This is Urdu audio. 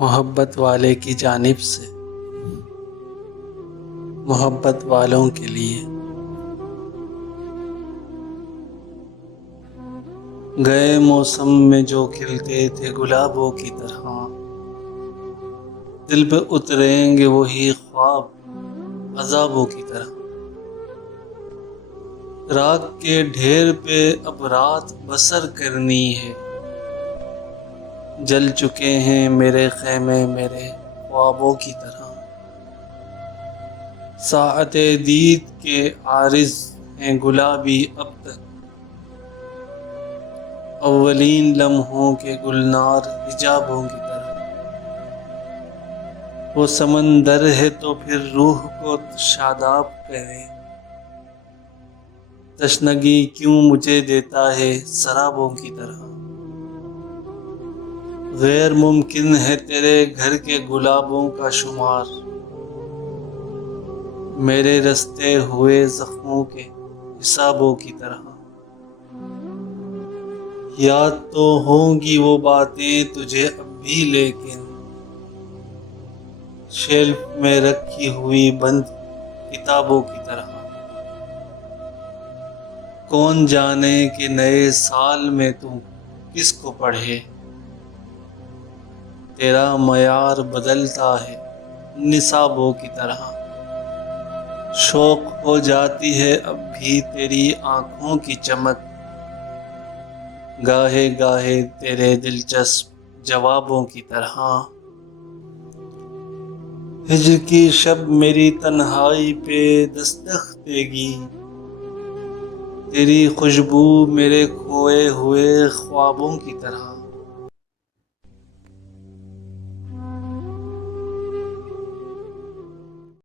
محبت والے کی جانب سے محبت والوں کے لیے گئے موسم میں جو کھلتے تھے گلابوں کی طرح، دل پہ اتریں گے وہی خواب عذابوں کی طرح۔ راگ کے ڈھیر پہ اب رات بسر کرنی ہے، جل چکے ہیں میرے خیمے میرے خوابوں کی طرح۔ ساعت دید کے عارض ہیں گلابی اب تک، اولین لمحوں کے گلنار حجابوں کی طرح۔ وہ سمندر ہے تو پھر روح کو شاداب کرے، تشنگی کیوں مجھے دیتا ہے سرابوں کی طرح۔ غیر ممکن ہے تیرے گھر کے گلابوں کا شمار، میرے رستے ہوئے زخموں کے حسابوں کی طرح۔ یاد تو ہوں گی وہ باتیں تجھے اب بھی، لیکن شیلف میں رکھی ہوئی بند کتابوں کی طرح۔ کون جانے کہ نئے سال میں تو کس کو پڑھے، تیرا معیار بدلتا ہے نصابوں کی طرح۔ شوق ہو جاتی ہے اب بھی تیری آنکھوں کی چمک، گاہے گاہے تیرے دلچسپ جوابوں کی طرح۔ ہجر کی شب میری تنہائی پہ دستک دے گی، تیری خوشبو میرے کھوئے ہوئے خوابوں کی طرح۔